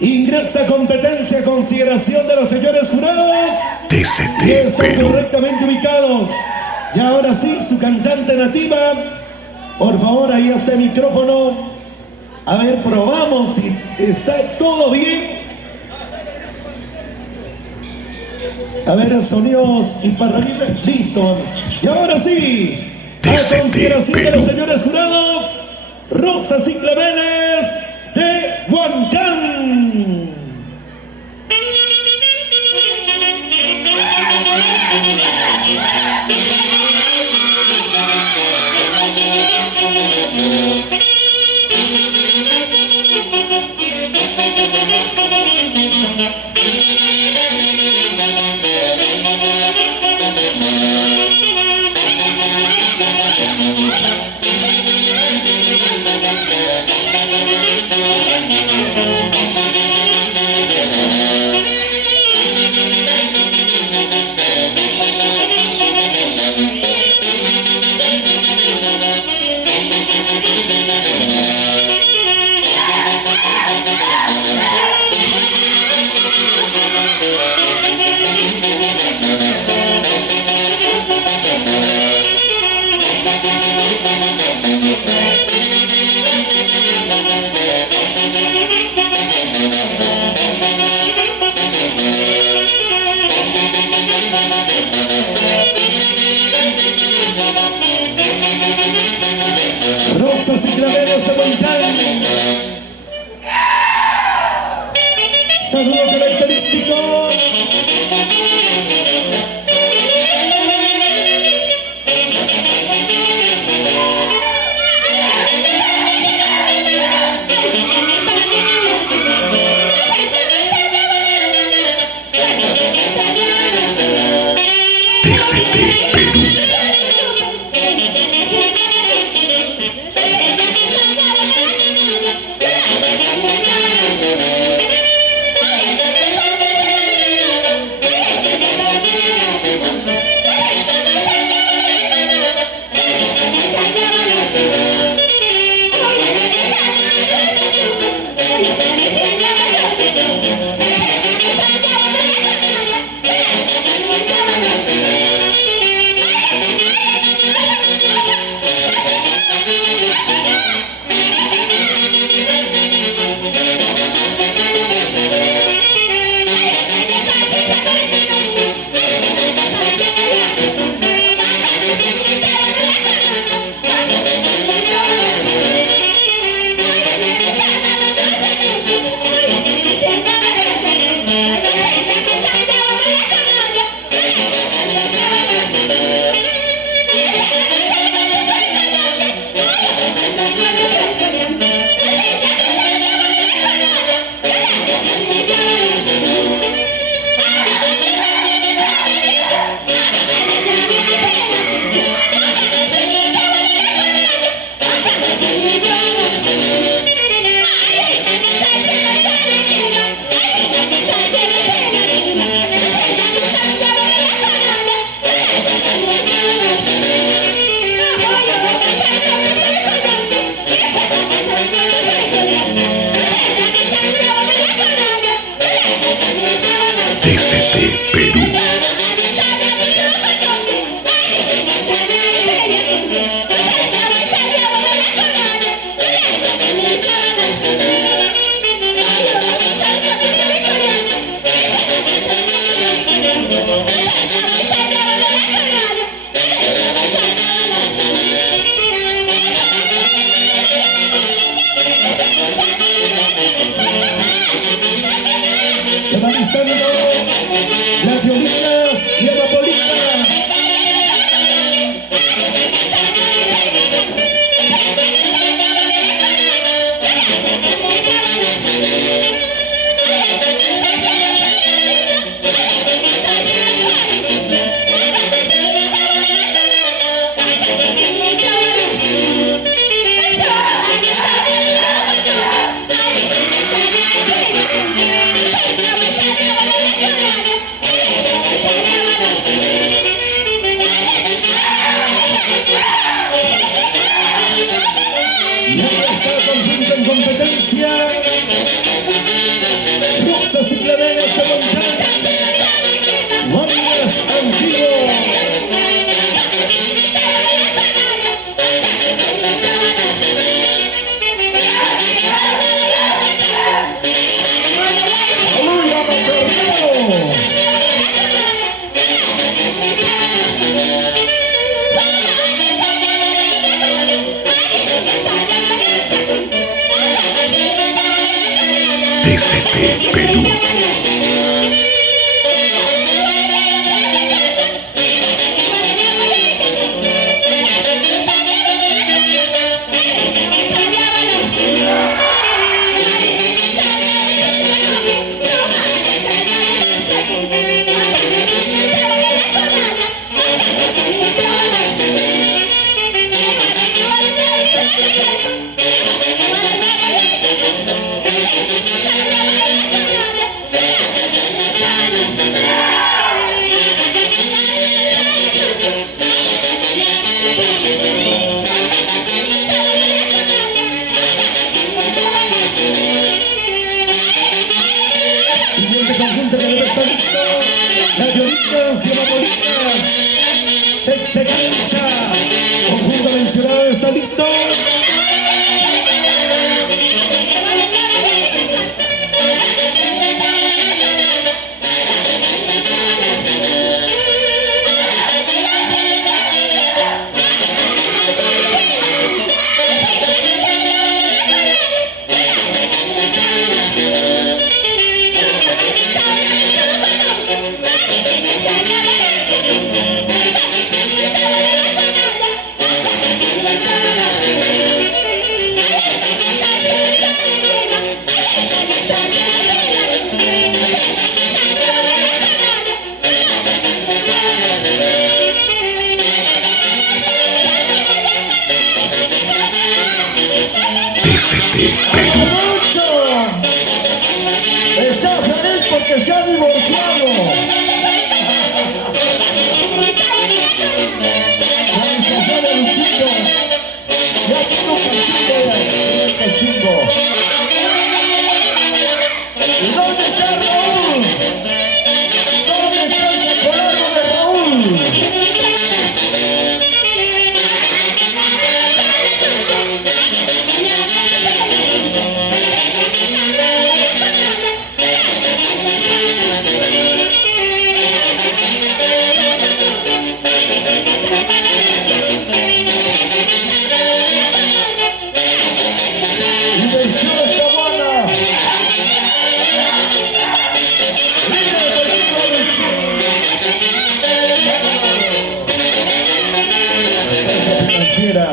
Ingresa competencia a consideración de los señores jurados. TCT Que están Perú. correctamente ubicados. Y ahora sí, su cantante nativa. Por favor, ahí hace micrófono. A ver, probamos si está todo bien. A ver, sonidos y parramitas. Listo. Y ahora sí, a consideración de los señores jurados, Rosas y Claveles de Huancán. Rosas y Claveles de Huancán. Saludo característico. TCT Perú. TCT Perú. Se van listando las violinas y amapolitas. Rosas y claveles de montaña, Guayas antiguo. TCT Perú. Siguiente conjunto que debe estar listo. Las violitas y amabolitas. Cheche cancha. Conjunto mencionado está listo. TCT Perú. Está feliz porque se ha divorciado. Cuando se sale Luchito, ya tengo un cachimbo. ¿Y dónde está Raúl? ¿Dónde está el chocolate de Raúl? Financiera.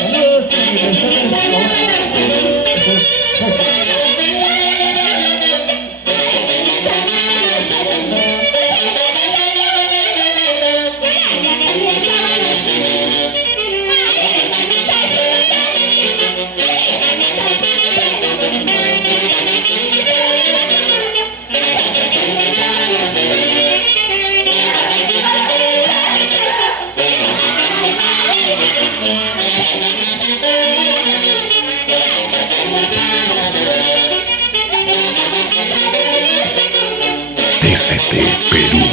Saludos y mensajes con esos socios. TCT Perú.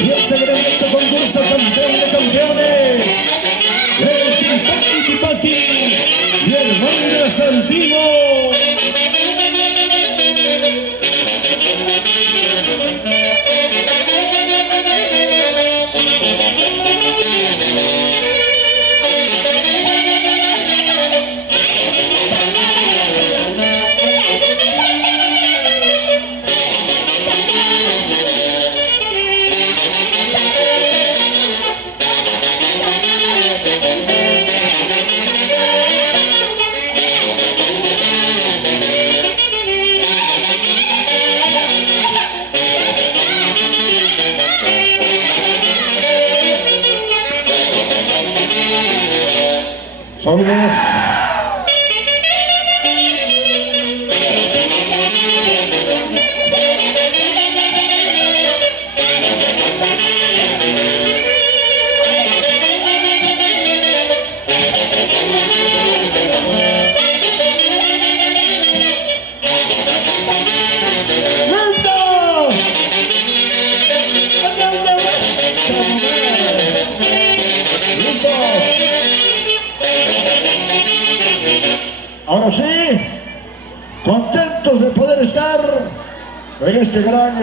Y el grandioso concurso campeón de campeones. El Tipaki Tipaki y el Guayas antiguo. Jóvenes, Ahora sí, contentos de poder estar en este gran